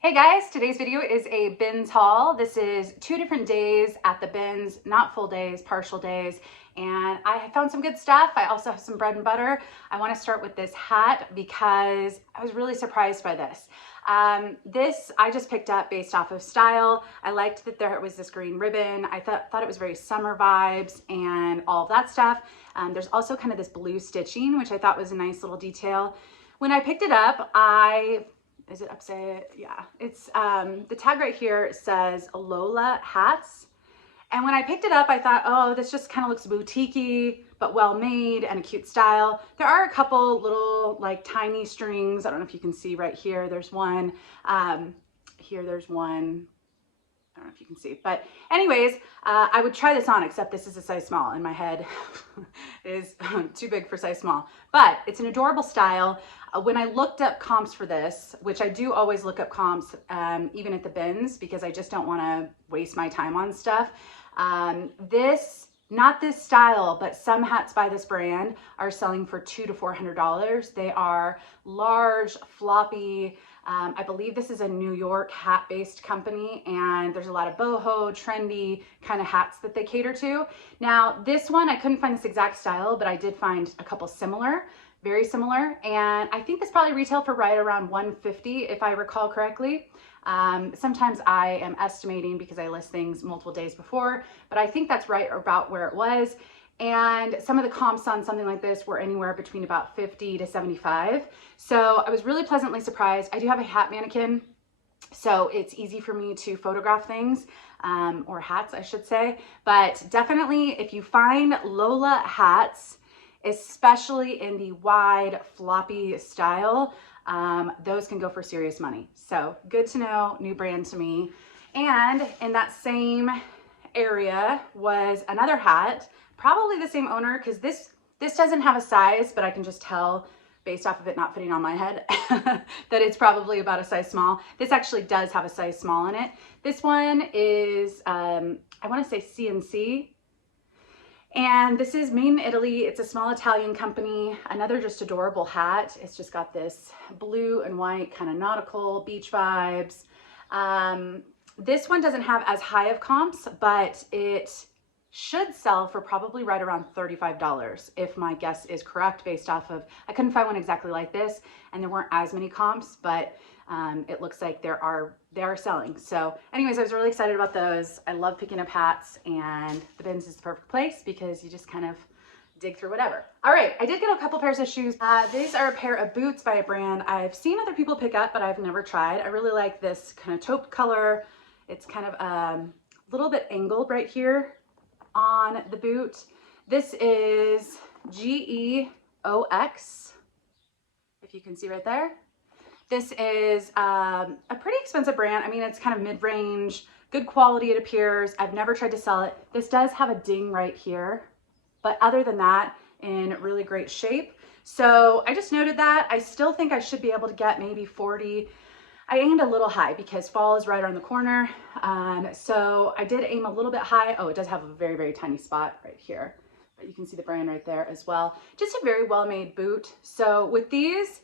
Hey guys, today's video is a bins haul. This is 2 different days at the bins, not full days, partial days, and I have found some good stuff. I also have some bread and butter. I want to start with this hat because I was really surprised by this. This I just picked up based off of style. I liked that there was this green ribbon. I thought it was very summer vibes and all of that stuff. There's also kind of this blue stitching, which I thought was a nice little detail. When I picked it up, is it upside? Yeah, it's the tag right here says Lola hats. And when I picked it up, I thought, oh, this just kind of looks boutique-y, but well made and a cute style. There are a couple little like tiny strings. I don't know if you can see right here. There's one. Here there's one. I don't know if you can see, but anyways, I would try this on, except this is a size small and my head is too big for size small, but it's an adorable style. When I looked up comps for this, which I do always look up comps, even at the bins, because I just don't want to waste my time on stuff. Not this style, but some hats by this brand are selling for $200 to $400. They are large, floppy. I believe this is a New York hat-based company, and there's a lot of boho, trendy kind of hats that they cater to. Now, this one, I couldn't find this exact style, but I did find a couple similar, very similar, and I think this probably retailed for right around $150 if I recall correctly. Sometimes I am estimating because I list things multiple days before, but I think that's right about where it was. And some of the comps on something like this were anywhere between about 50 to 75. So I was really pleasantly surprised. I do have a hat mannequin, so it's easy for me to photograph things, or hats, I should say. But definitely, if you find Lola hats, especially in the wide, floppy style, those can go for serious money. So good to know, new brand to me. And in that same area was another hat, probably the same owner, because this doesn't have a size, but I can just tell based off of it not fitting on my head that it's probably about a size small. This actually does have a size small in it. This one is, I want to say CNC. And this is made in Italy. It's a small Italian company. Another just adorable hat. It's just got this blue and white kind of nautical beach vibes. This one doesn't have as high of comps, but it should sell for probably right around $35 if my guess is correct based off of, I couldn't find one exactly like this and there weren't as many comps, but it looks like they are selling. So anyways, I was really excited about those. I love picking up hats, and the bins is the perfect place because you just kind of dig through whatever. All right, I did get a couple pairs of shoes. These are a pair of boots by a brand I've seen other people pick up, but I've never tried. I really like this kind of taupe color. It's kind of a little bit angled right here on the boot. This is GEOX, if you can see right there. This is a pretty expensive brand. I mean, it's kind of mid-range, good quality it appears. I've never tried to sell it. This does have a ding right here, but other than that, in really great shape. So I just noted that. I still think I should be able to get maybe 40. I aimed a little high because fall is right around the corner. So I did aim a little bit high. Oh, it does have a very, very tiny spot right here, but you can see the brand right there as well. Just a very well-made boot. So with these,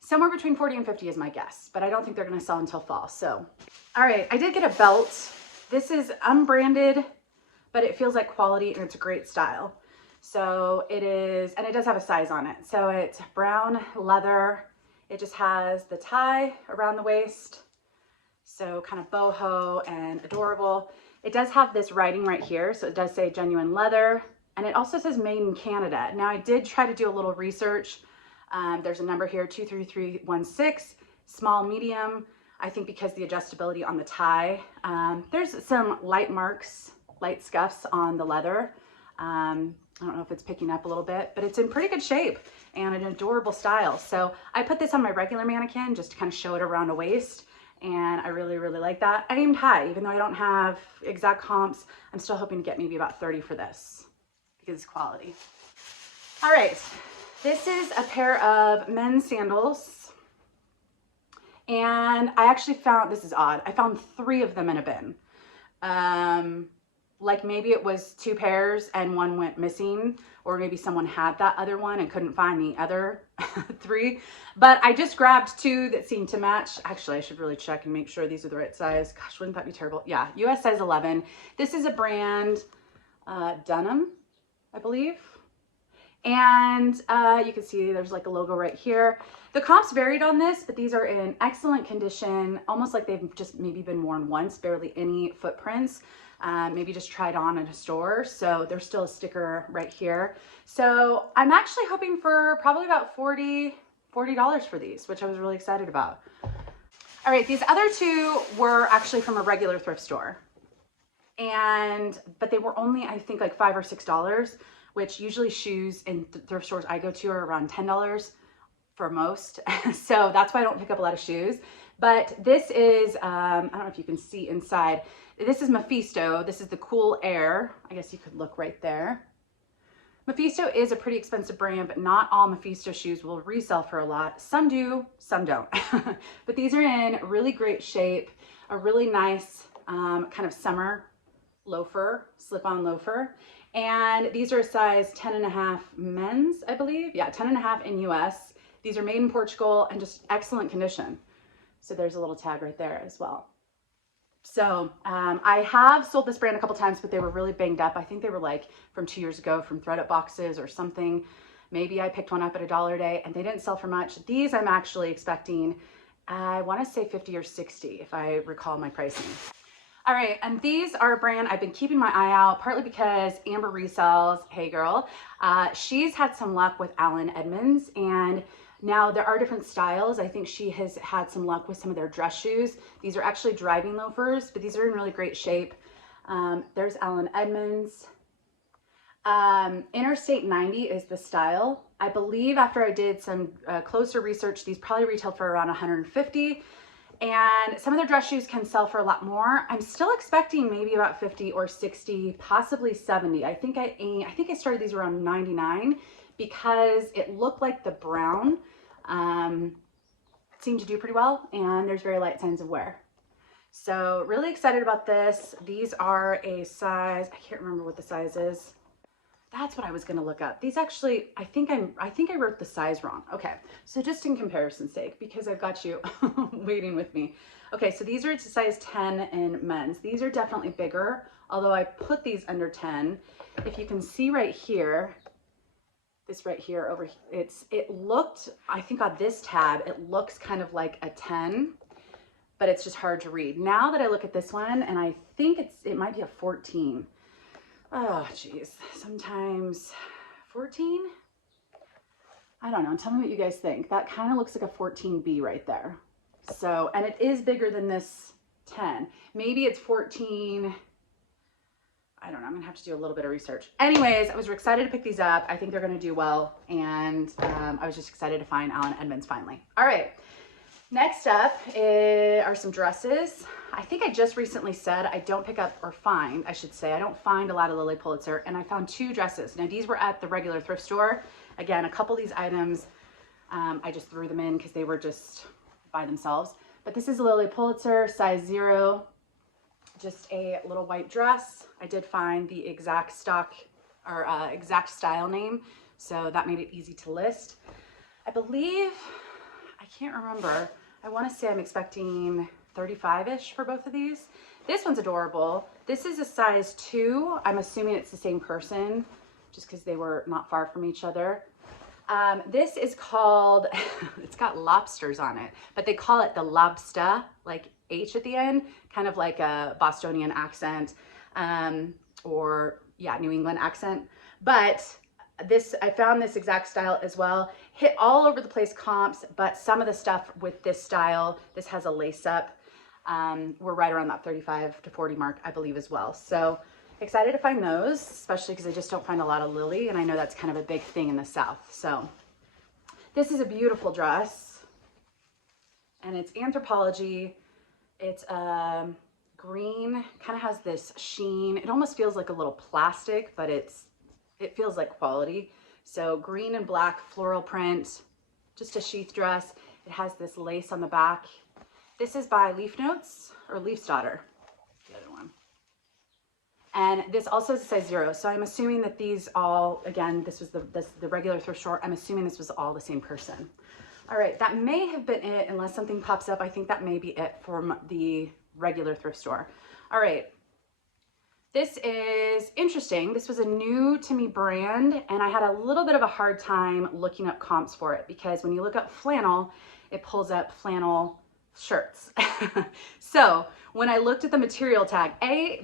somewhere between 40 and 50 is my guess, but I don't think they're gonna sell until fall. So, all right, I did get a belt. This is unbranded, but it feels like quality and it's a great style. So it is, and it does have a size on it. So it's brown leather. It just has the tie around the waist. So kind of boho and adorable. It does have this writing right here. So it does say genuine leather, and it also says made in Canada. Now I did try to do a little research. There's a number here, 23316, small, medium. I think because the adjustability on the tie. There's some light marks, light scuffs on the leather. I don't know if it's picking up a little bit, but it's in pretty good shape and an adorable style. So I put this on my regular mannequin just to kind of show it around a waist. And I really, really like that. I aimed high, even though I don't have exact comps. I'm still hoping to get maybe about 30 for this because it's quality. All right. This is a pair of men's sandals, and I actually found, this is odd, I found 3 of them in a bin. like maybe it was 2 pairs and one went missing, or maybe someone had that other one and couldn't find the other 3. But I just grabbed 2 that seemed to match. Actually, I should really check and make sure these are the right size. Gosh, wouldn't that be terrible? Yeah, US size 11. This is a brand, Denim, I believe. And you can see there's like a logo right here. The comps varied on this, but these are in excellent condition, almost like they've just maybe been worn once, barely any footprints. Maybe just tried on in a store. So there's still a sticker right here. So I'm actually hoping for probably about $40 for these, which I was really excited about. All right, these other 2 were actually from a regular thrift store. But they were only, I think, like $5 or $6, which usually shoes in thrift stores I go to are around $10 for most. So that's why I don't pick up a lot of shoes. But this is, I don't know if you can see inside. This is Mephisto. This is the Cool Air. I guess you could look right there. Mephisto is a pretty expensive brand, but not all Mephisto shoes will resell for a lot. Some do, some don't. But these are in really great shape. A really nice kind of summer loafer, slip-on loafer. And these are a size 10.5 men's, I believe. Yeah, 10.5 in US. These are made in Portugal and just excellent condition. So there's a little tag right there as well. So I have sold this brand a couple times, but they were really banged up. I think they were like from 2 years ago from ThredUp boxes or something. Maybe I picked one up at $1 a day and they didn't sell for much. These I'm actually expecting, I want to say 50 or 60 if I recall my pricing. All right, and these are a brand I've been keeping my eye out, partly because Amber resells, hey girl, she's had some luck with Edmonds, and now there are different styles. I think she has had some luck with some of their dress shoes. These are actually driving loafers, but these are in really great shape. There's Edmonds. Interstate 90 is the style. I believe after I did some closer research, these probably retailed for around 150. And some of their dress shoes can sell for a lot more. I'm still expecting maybe about 50 or 60, possibly 70. I think I started these around 99 because it looked like the brown seemed to do pretty well, and there's very light signs of wear. So really excited about this. These are a size, I can't remember what the size is. That's what I was gonna look up. These actually, I think I wrote the size wrong. Okay, so just in comparison's sake, because I've got you waiting with me. Okay, so these are size 10 in men's. These are definitely bigger, although I put these under 10. If you can see right here, this right here over, it looked, I think on this tab, it looks kind of like a 10, but it's just hard to read. Now that I look at this one, and I think it might be a 14. Oh, geez. Sometimes 14? I don't know. Tell me what you guys think. That kind of looks like a 14B right there. So, and it is bigger than this 10. Maybe it's 14. I don't know. I'm going to have to do a little bit of research. Anyways, I was excited to pick these up. I think they're going to do well. And I was just excited to find Edmonds finally. All right. Next up are some dresses. I think I just recently said I don't pick up, or find, I should say, I don't find a lot of Lilly Pulitzer, and I found 2 dresses. Now these were at the regular thrift store. Again, a couple of these items, I just threw them in because they were just by themselves. But this is a Lilly Pulitzer, size 0, just a little white dress. I did find the exact stock, or exact style name, so that made it easy to list. I believe, I can't remember, I want to say I'm expecting 35-ish for both of these. This one's adorable. This is a size 2. I'm assuming it's the same person just because they were not far from each other. This is called, it's got lobsters on it, but they call it the Lobster, like H at the end, kind of like a Bostonian accent, or yeah, New England accent. But this, I found this exact style as well. Hit all over the place comps, but some of the stuff with this style, this has a lace up. We're right around that 35 to 40 mark, I believe, as well. So excited to find those, especially because I just don't find a lot of Lilly, and I know that's kind of a big thing in the South. So this is a beautiful dress, and it's Anthropology. It's green, kind of has this sheen. It almost feels like a little plastic, but it feels like quality. So green and black floral print, just a sheath dress. It has this lace on the back. This is by Leaf Notes, or Leaf's Daughter, the other one. And this also is a size 0. So I'm assuming that these all, again, this was the regular thrift store. I'm assuming this was all the same person. All right, that may have been it unless something pops up. I think that may be it from the regular thrift store. All right, this is interesting. This was a new to me brand, and I had a little bit of a hard time looking up comps for it because when you look up flannel, it pulls up flannel shirts. So when I looked at the material tag,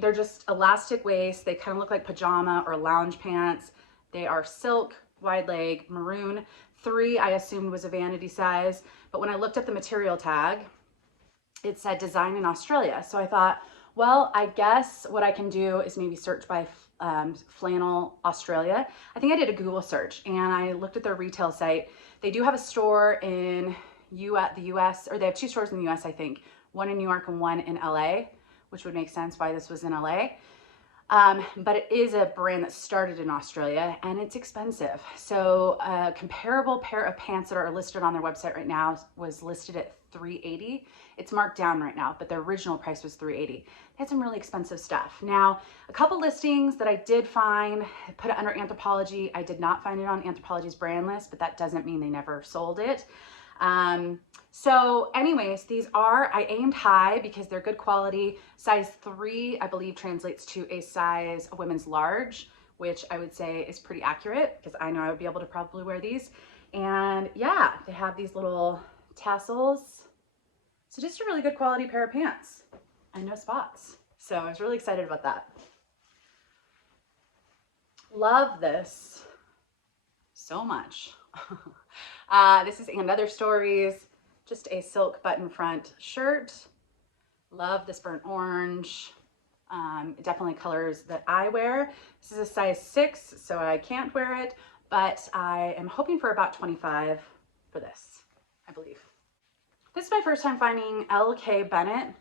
they're just elastic waist. They kind of look like pajama or lounge pants. They are silk, wide leg, maroon. 3, I assumed was a vanity size. But when I looked at the material tag, it said design in Australia. So I thought, well, I guess what I can do is maybe search by flannel Australia. I think I did a Google search and I looked at their retail site. They do have a store in the US, or they have 2 stores in the US, I think. One in New York and one in LA, which would make sense why this was in LA. But it is a brand that started in Australia and it's expensive. So a comparable pair of pants that are listed on their website right now was listed at $380. It's marked down right now, but the original price was $380. They had some really expensive stuff. Now, a couple listings that I did find, put it under Anthropology. I did not find it on Anthropology's brand list, but that doesn't mean they never sold it. So anyways, I aimed high because they're good quality. Size 3, I believe, translates to a women's large, which I would say is pretty accurate because I know I would be able to probably wear these. And yeah, they have these little tassels. So just a really good quality pair of pants and no spots. So I was really excited about that. Love this so much. This is And Other Stories, just a silk button front shirt. Love this burnt orange. Definitely colors that I wear. This is a size 6, so I can't wear it, but I am hoping for about 25 for this, I believe. This is my first time finding LK Bennett.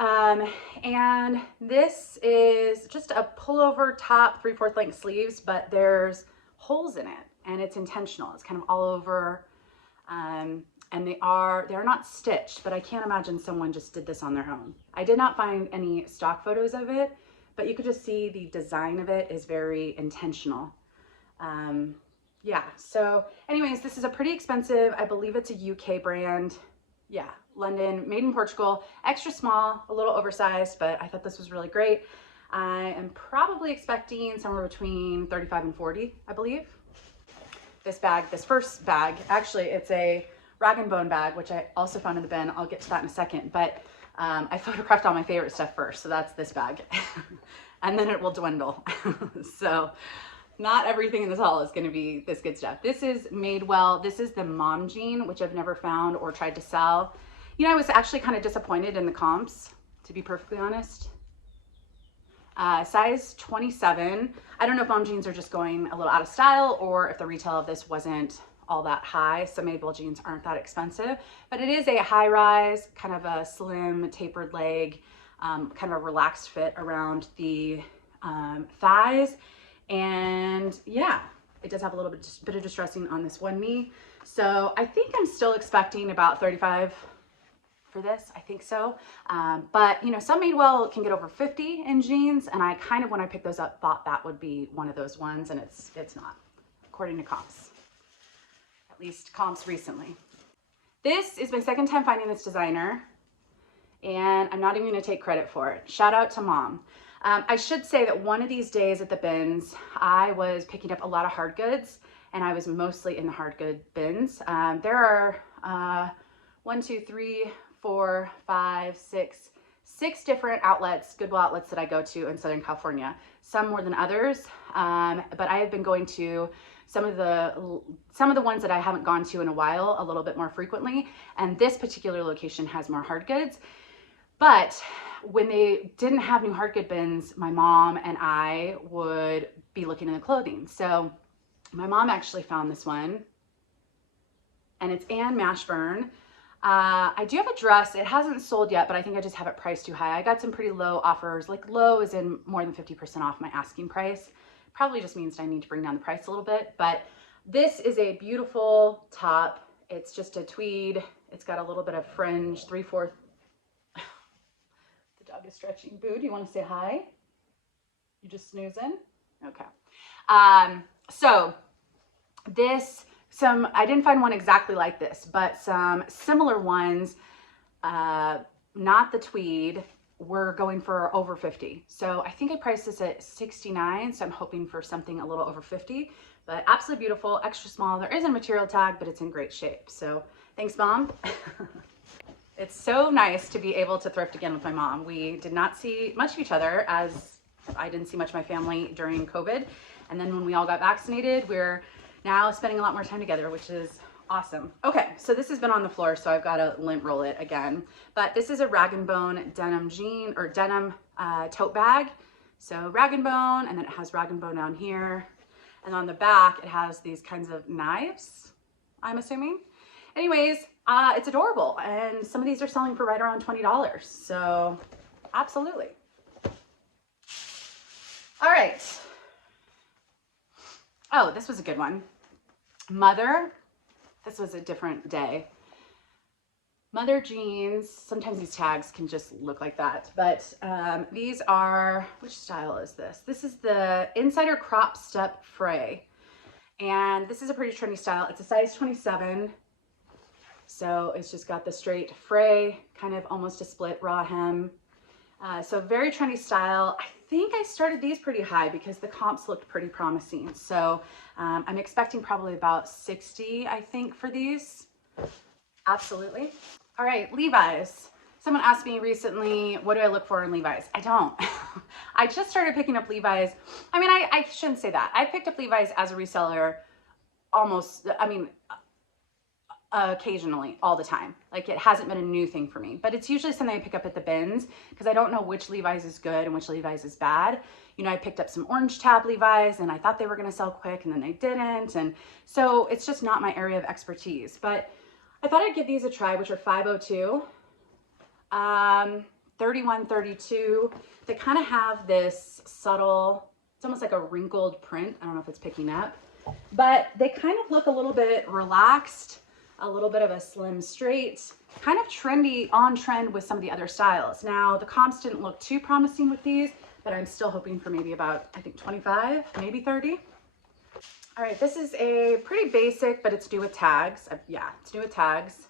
And this is just a pullover top, 3/4 length sleeves, but there's holes in it and it's intentional. It's kind of all over. And they're not stitched, but I can't imagine someone just did this on their own. I did not find any stock photos of it, but you could just see the design of it is very intentional. Yeah, so anyways, this is a pretty expensive, I believe it's a UK brand. Yeah, London, made in Portugal, extra small, a little oversized, but I thought this was really great. I am probably expecting somewhere between 35 and 40, I believe. This first bag, actually it's a rag and bone bag, which I also found in the bin. I'll get to that in a second, but I photographed all my favorite stuff first. So that's this bag and then it will dwindle. So not everything in this haul is going to be this good stuff. This is Madewell. This is the mom jean, which I've never found or tried to sell. You know, I was actually kind of disappointed in the comps, to be perfectly honest. Size 27. I don't know if mom jeans are just going a little out of style or if the retail of this wasn't all that high. Some Madewell jeans aren't that expensive, but it is a high rise, kind of a slim tapered leg, kind of a relaxed fit around the thighs. And yeah, it does have a little bit of distressing on this one knee. So I think I'm still expecting about 35 for this. I think so. But you know, some Madewell can get over 50 in jeans. And I kind of, when I picked those up, thought that would be one of those ones. And it's not, according to comps, at least comps recently. This is my second time finding this designer and I'm not even going to take credit for it. Shout out to mom. I should say that one of these days at the bins, I was picking up a lot of hard goods and I was mostly in the hard good bins. There are 1, 2, 3, 4, 5, 6 different outlets, Goodwill outlets that I go to in Southern California, some more than others. But I have been going to some of the ones that I haven't gone to in a while, a little bit more frequently. And this particular location has more hard goods. But when they didn't have new hard good bins, my mom and I would be looking in the clothing. So my mom actually found this one and it's Ann Mashburn. I do have a dress. It hasn't sold yet, but I think I just have it priced too high. I got some pretty low offers, like low is in more than 50% off my asking price. Probably just means I need to bring down the price a little bit, but this is a beautiful top. It's just a tweed. It's got a little bit of fringe, 3/4. The Dog is stretching. Boo, do you want to say hi? You just snoozing? Okay. So I didn't find one exactly like this, but some similar ones, not the tweed, were going for over 50. So I think I priced this at 69. So I'm hoping for something a little over 50, but absolutely beautiful, extra small. There is a material tag, but it's in great shape. So thanks, Mom. It's so nice to be able to thrift again with my mom. We did not see much of each other, as I didn't see much of my family during COVID. And then when we all got vaccinated, we're now spending a lot more time together, which is awesome. Okay, so this has been on the floor, so I've got to lint roll it again. But this is a rag and bone denim denim tote bag. So rag and bone, and then it has rag and bone down here. And on the back, it has these kinds of knives, I'm assuming. Anyways, it's adorable. And some of these are selling for right around $20. So absolutely. All right. Oh, this was a good one. Mother. This was a different day. Mother jeans. Sometimes these tags can just look like that. But these are, which style is this? This is the Insider Crop Step Fray. And this is a pretty trendy style. It's a size 27. So it's just got the straight fray, kind of almost a split raw hem. So very trendy style. I think I started these pretty high because the comps looked pretty promising. So I'm expecting probably about 60, I think, for these. Absolutely. All right, Levi's. Someone asked me recently, what do I look for in Levi's? I don't. I just started picking up Levi's. I mean, I shouldn't say that. I picked up Levi's as a reseller almost, occasionally, all the time. Like, it hasn't been a new thing for me, but it's usually something I pick up at the bins because I don't know which Levi's is good and which Levi's is bad. You know, I picked up some orange tab Levi's and I thought they were going to sell quick and then they didn't. And so it's just not my area of expertise, but I thought I'd give these a try, which are 502, 3132. They kind of have this subtle, it's almost like a wrinkled print. I don't know if it's picking up, but they kind of look a little bit relaxed, a little bit of a slim straight, kind of trendy, on trend with some of the other styles. Now, the comps didn't look too promising with these, but I'm still hoping for maybe about, I think 25, maybe 30. All right, this is a pretty basic, but it's new with tags. Yeah, it's new with tags.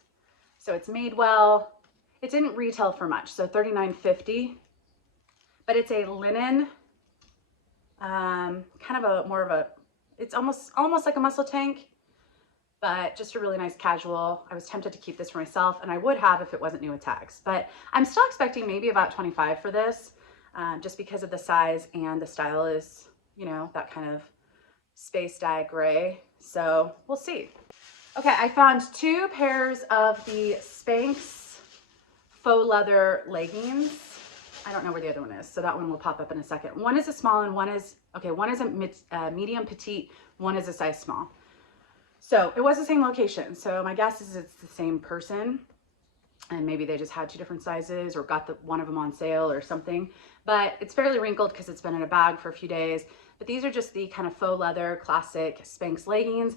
So it's made well. It didn't retail for much, so $39.50, but it's a linen, kind of more of a, it's almost like a muscle tank, but just a really nice casual. I was tempted to keep this for myself, and I would have if it wasn't new with tags, but I'm still expecting maybe about 25 for this, just because of the size, and the style is, you know, that kind of space dye gray. So we'll see. Okay, I found 2 pairs of the Spanx faux leather leggings. I don't know where the other one is, so that one will pop up in a second. One is a small and one is a medium petite, one is a size small. So it was the same location. So my guess is it's the same person, and maybe they just had 2 different sizes or got one of them on sale or something. But it's fairly wrinkled because it's been in a bag for a few days. But these are just the kind of faux leather classic Spanx leggings.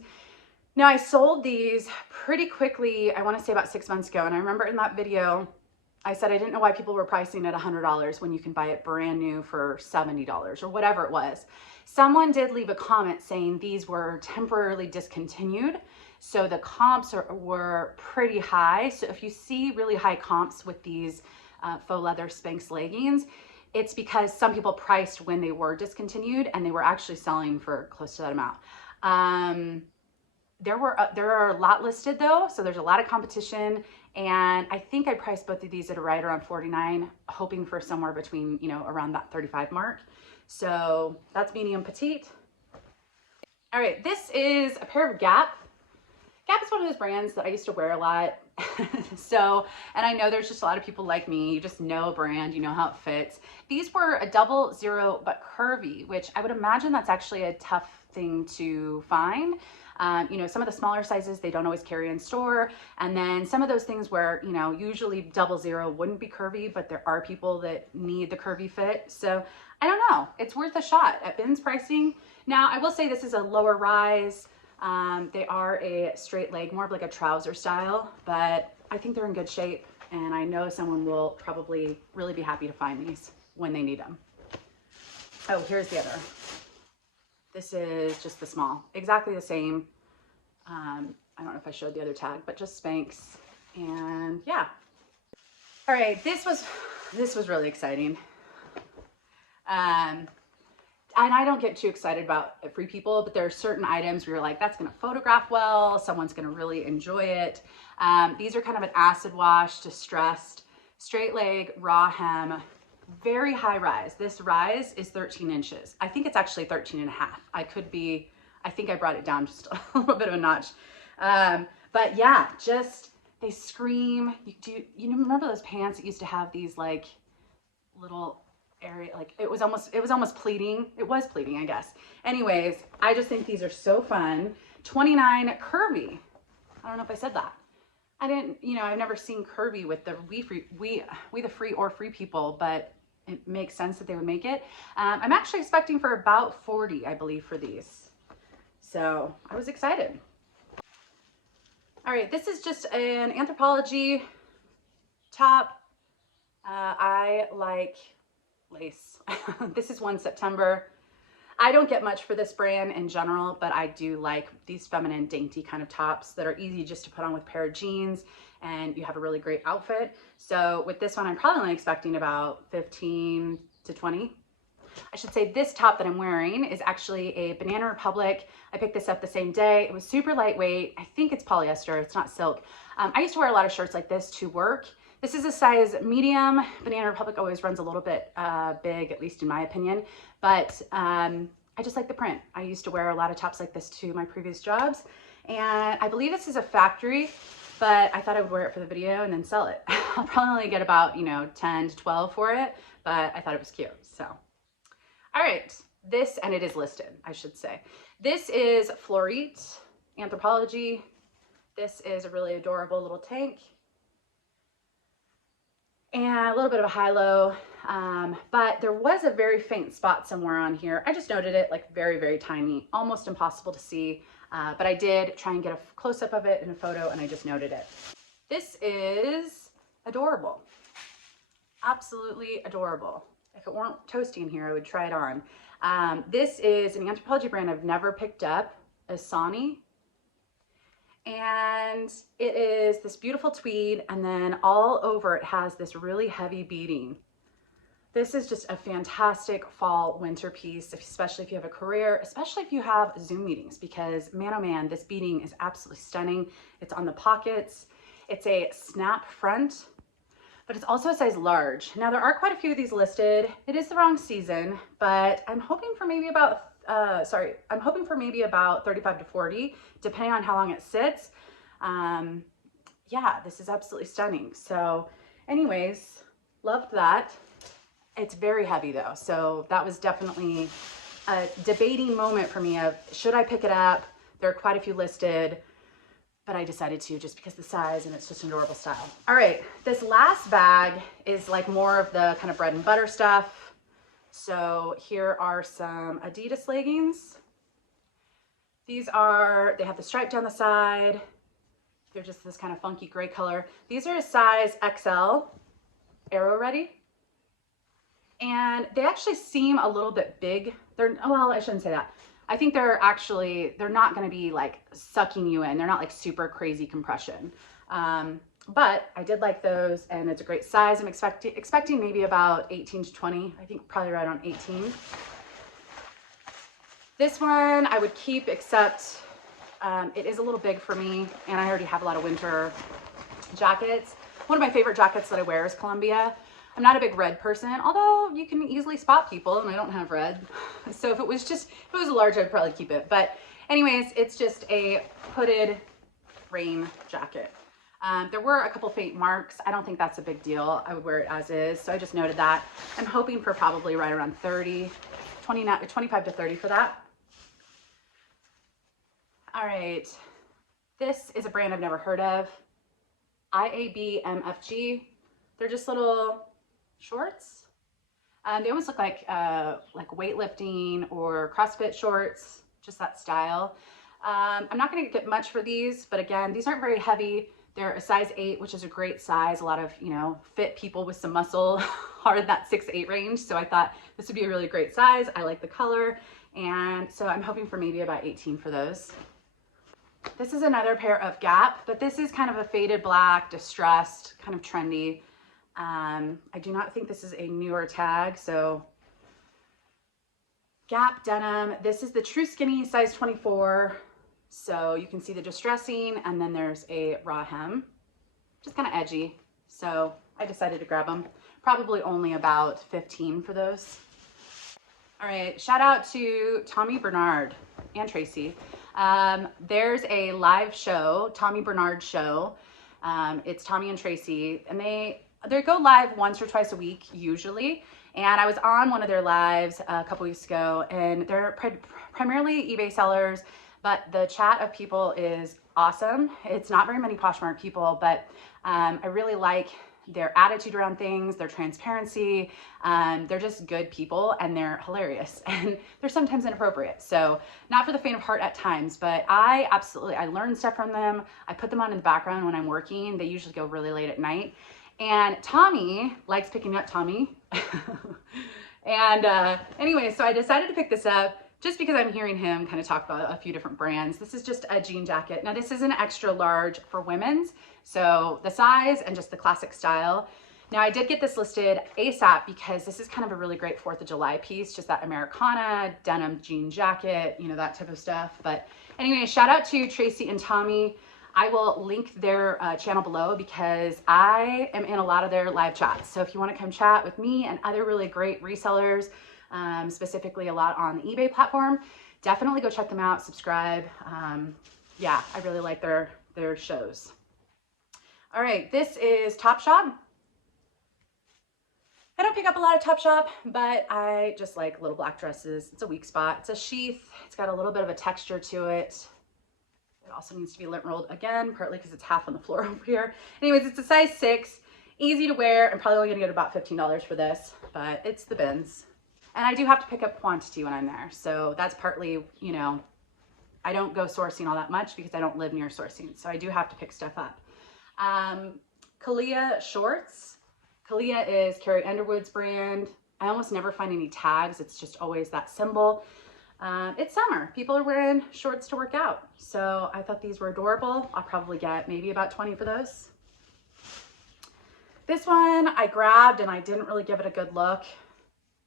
Now, I sold these pretty quickly, I want to say about 6 months ago. And I remember in that video, I said I didn't know why people were pricing it $100 when you can buy it brand new for $70 or whatever it was. Someone did leave a comment saying these were temporarily discontinued. So the comps were pretty high. So if you see really high comps with these faux leather Spanx leggings, it's because some people priced when they were discontinued and they were actually selling for close to that amount. There are a lot listed though, so there's a lot of competition, and I think I priced both of these at right around $49, hoping for somewhere between, you know, around that $35 mark. So that's medium petite. All right, this is a pair of Gap. Gap is one of those brands that I used to wear a lot. So, and I know there's just a lot of people like me, you just know a brand, you know how it fits. These were a 00 but curvy, which I would imagine that's actually a tough thing to find. You know, some of the smaller sizes, they don't always carry in store. And then some of those things where, you know, usually 00 wouldn't be curvy, but there are people that need the curvy fit. So I don't know, it's worth a shot at bins pricing. Now, I will say this is a lower rise. They are a straight leg, more of like a trouser style, but I think they're in good shape. and I know someone will probably really be happy to find these when they need them. Oh, here's the other. This is just the small, exactly the same. I don't know if I showed the other tag, but just Spanx, and yeah. All right, this was really exciting. And I don't get too excited about Free People, but there are certain items where you're like, that's gonna photograph well, someone's gonna really enjoy it. These are kind of an acid wash, distressed, straight leg, raw hem, very high rise. This rise is 13 inches. I think it's actually 13 and a half. I think I brought it down just a little bit of a notch. But yeah, just, they scream. You remember those pants that used to have these like little area, like it was almost pleating. It was pleating, I guess. Anyways, I just think these are so fun. 29 curvy. I don't know if I said that. I didn't, I've never seen curvy with the we the free or Free People, but it makes sense that they would make it. I'm actually expecting for about 40, I believe, for these. So I was excited. All right, this is just an Anthropology top. I like lace. This is one September. I don't get much for this brand in general, but I do like these feminine, dainty kind of tops that are easy just to put on with a pair of jeans and you have a really great outfit. So with this one, I'm probably only expecting about 15 to 20. I should say this top that I'm wearing is actually a Banana Republic. I picked this up the same day. It was super lightweight. I think it's polyester, it's not silk. I used to wear a lot of shirts like this to work. This is a size medium. Banana Republic always runs a little bit big, at least in my opinion, but I just like the print. I used to wear a lot of tops like this to my previous jobs, and I believe this is a factory, but I thought I would wear it for the video and then sell it. I'll probably only get about, 10 to 12 for it, but I thought it was cute, so. All right, this, and it is listed, I should say. This is Florite, Anthropology. This is a really adorable little tank. And a little bit of a high-low, but there was a very faint spot somewhere on here. I just noted it like very, very tiny, almost impossible to see, but I did try and get a close-up of it in a photo, and I just noted it. This is adorable, absolutely adorable. If it weren't toasty in here, I would try it on. This is an Anthropology brand I've never picked up, Asani. And it is this beautiful tweed, and then all over it has this really heavy beading. This is just a fantastic fall winter piece, especially if you have a career, especially if you have Zoom meetings, because man, oh man, this beading is absolutely stunning. It's on the pockets. It's a snap front, but it's also a size large. Now there are quite a few of these listed. It is the wrong season, but I'm hoping for maybe about I'm hoping for maybe about 35 to 40, depending on how long it sits. Yeah, this is absolutely stunning. So anyways, loved that. It's very heavy though. So that was definitely a debating moment for me of, should I pick it up? There are quite a few listed, but I decided to just because of the size, and it's just an adorable style. All right, this last bag is like more of the kind of bread and butter stuff. So here are some Adidas leggings. They have the stripe down the side. They're just this kind of funky gray color. These are a size XL, arrow ready. And they actually seem a little bit big. Well, I shouldn't say that. I think they're not gonna be like sucking you in. They're not like super crazy compression. But I did like those, and it's a great size. I'm expecting maybe about 18 to 20. I think probably right on 18. This one I would keep, except it is a little big for me, and I already have a lot of winter jackets. One of my favorite jackets that I wear is Columbia. I'm not a big red person, although you can easily spot people, and I don't have red. So if it was a large, I'd probably keep it. But anyways, it's just a hooded rain jacket. There were a couple faint marks. I don't think that's a big deal. I would wear it as is. So I just noted that. I'm hoping for probably right around 25 to 30 for that. All right. This is a brand I've never heard of. IABMFG. They're just little shorts. They almost look like weightlifting or CrossFit shorts, just that style. I'm not going to get much for these, but again, these aren't very heavy. They're a size 8, which is a great size. A lot of, you know, fit people with some muscle are in that 6'8" range. So I thought this would be a really great size. I like the color. And so I'm hoping for maybe about 18 for those. This is another pair of Gap, but this is kind of a faded black, distressed, kind of trendy. I do not think this is a newer tag. So Gap denim. This is the true skinny, size 24. So you can see the distressing, and then there's a raw hem, just kind of edgy. So I decided to grab them. Probably only about 15 for those. All right, shout out to Tommy Bernard and Tracy. There's a live show, Tommy Bernard show. It's Tommy and Tracy, and they go live once or twice a week usually. And I was on one of their lives a couple weeks ago, and they're primarily eBay sellers, but the chat of people is awesome. It's not very many Poshmark people, but I really like their attitude around things, their transparency. They're just good people, and they're hilarious, and they're sometimes inappropriate. So not for the faint of heart at times, but I learn stuff from them. I put them on in the background when I'm working. They usually go really late at night. And Tommy likes picking up Tommy. And anyway, so I decided to pick this up just because I'm hearing him kind of talk about a few different brands. This is just a jean jacket. Now this is an extra large for women's, so the size and just the classic style. Now I did get this listed ASAP because this is kind of a really great 4th of July piece, just that Americana denim jean jacket, you know, that type of stuff. But anyway, shout out to Tracy and Tommy. I will link their channel below because I am in a lot of their live chats. So if you want to come chat with me and other really great resellers, specifically a lot on the eBay platform, definitely go check them out, subscribe. Yeah, I really like their shows. All right, this is Topshop. I don't pick up a lot of Topshop, but I just like little black dresses. It's a weak spot. It's a sheath. It's got a little bit of a texture to it. It also needs to be lint rolled again, partly because it's half on the floor over here. Anyways, it's a size 6, easy to wear. I'm probably only gonna get about $15 for this, but it's the bins. And I do have to pick up quantity when I'm there. So that's partly, you know, I don't go sourcing all that much because I don't live near sourcing. So I do have to pick stuff up. Kalia shorts. Kalia is Carrie Underwood's brand. I almost never find any tags. It's just always that symbol. It's summer. People are wearing shorts to work out. So I thought these were adorable. I'll probably get maybe about 20 for those. This one I grabbed and I didn't really give it a good look,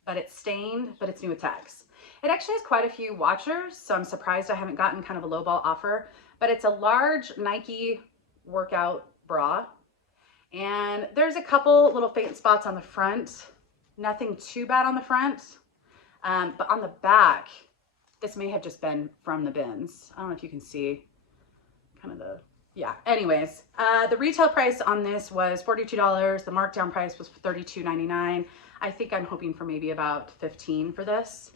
but it's stained, but it's new with tags. It actually has quite a few watchers, so I'm surprised I haven't gotten kind of a lowball offer, but it's a large Nike workout bra. And there's a couple little faint spots on the front. Nothing too bad on the front, but on the back, this may have just been from the bins. I don't know if you can see kind of the, yeah. Anyways, the retail price on this was $42. The markdown price was $32.99. I think I'm hoping for maybe about 15 for this.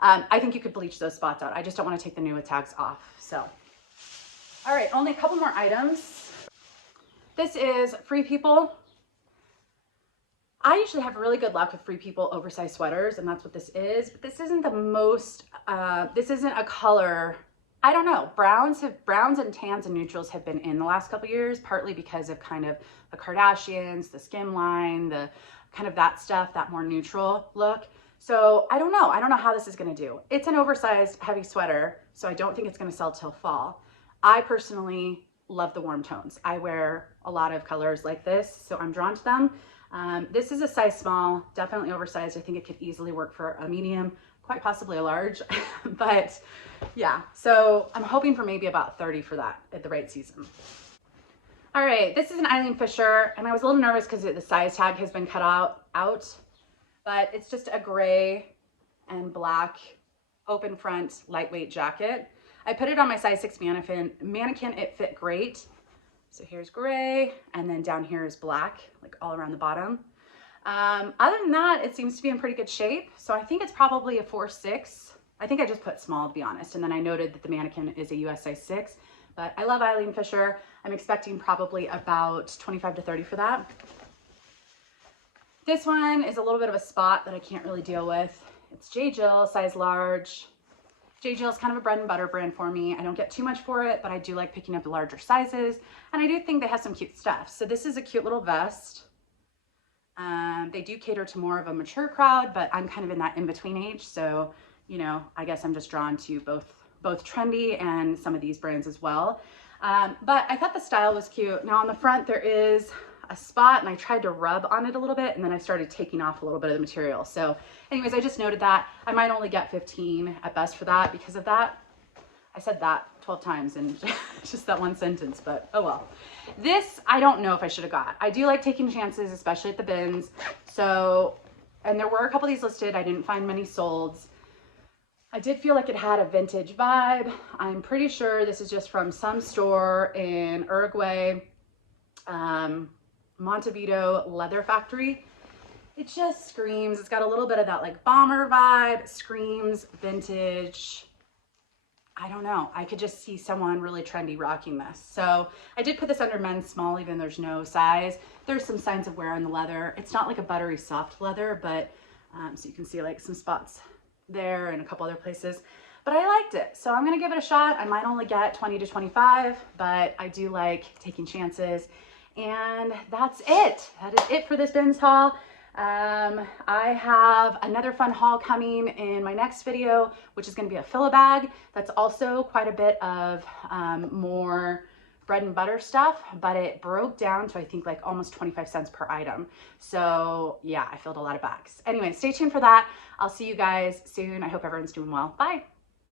I think you could bleach those spots out. I just don't want to take the new with tags off. So, all right, only a couple more items. This is Free People. I usually have really good luck with Free People oversized sweaters, and that's what this is. But this isn't the most, this isn't a color, I don't know. Browns and tans and neutrals have been in the last couple years, partly because of kind of the Kardashians, the skim line, the kind of that stuff, that more neutral look. So I don't know. I don't know how this is going to do. It's an oversized heavy sweater, so I don't think it's going to sell till fall. I personally love the warm tones. I wear a lot of colors like this, so I'm drawn to them. This is a size small, definitely oversized. I think it could easily work for a medium, quite possibly a large, but yeah. So I'm hoping for maybe about 30 for that at the right season. All right, this is an Eileen Fisher, and I was a little nervous because the size tag has been cut out, but it's just a gray and black open front lightweight jacket. I put it on my size 6 mannequin. It fit great. So here's gray, and then down here is black, like all around the bottom. Other than that, it seems to be in pretty good shape. So I think it's probably a 4-6. I think I just put small, to be honest. And then I noted that the mannequin is a US size 6, but I love Eileen Fisher. I'm expecting probably about 25 to 30 for that. This one is a little bit of a spot that I can't really deal with. It's JJL size large. JJL is kind of a bread and butter brand for me. I don't get too much for it, but I do like picking up the larger sizes. And I do think they have some cute stuff. So this is a cute little vest. They do cater to more of a mature crowd, but I'm kind of in that in-between age. So, you know, I guess I'm just drawn to both trendy and some of these brands as well. But I thought the style was cute. Now on the front, there is a spot and I tried to rub on it a little bit and then I started taking off a little bit of the material. So anyways, I just noted that I might only get 15 at best for that because of that. I said that 12 times in just that one sentence, but oh well. This, I don't know if I should have got. I do like taking chances, especially at the bins. So, and there were a couple of these listed. I didn't find many solds. I did feel like it had a vintage vibe. I'm pretty sure this is just from some store in Uruguay, Montevideo Leather Factory. It just screams, it's got a little bit of that like bomber vibe, screams vintage. I don't know. I could just see someone really trendy rocking this. So I did put this under men's small, even there's no size. There's some signs of wear on the leather. It's not like a buttery soft leather, but so you can see like some spots there and a couple other places, but I liked it. So I'm going to give it a shot. I might only get 20 to 25, but I do like taking chances. And that's it. That is it for this bins haul. I have another fun haul coming in my next video, which is going to be a fill a bag. That's also quite a bit of more bread and butter stuff, but it broke down to I think like almost 25 cents per item. So yeah, I filled a lot of bags. Anyway, stay tuned for that. I'll see you guys soon. I hope everyone's doing well. Bye.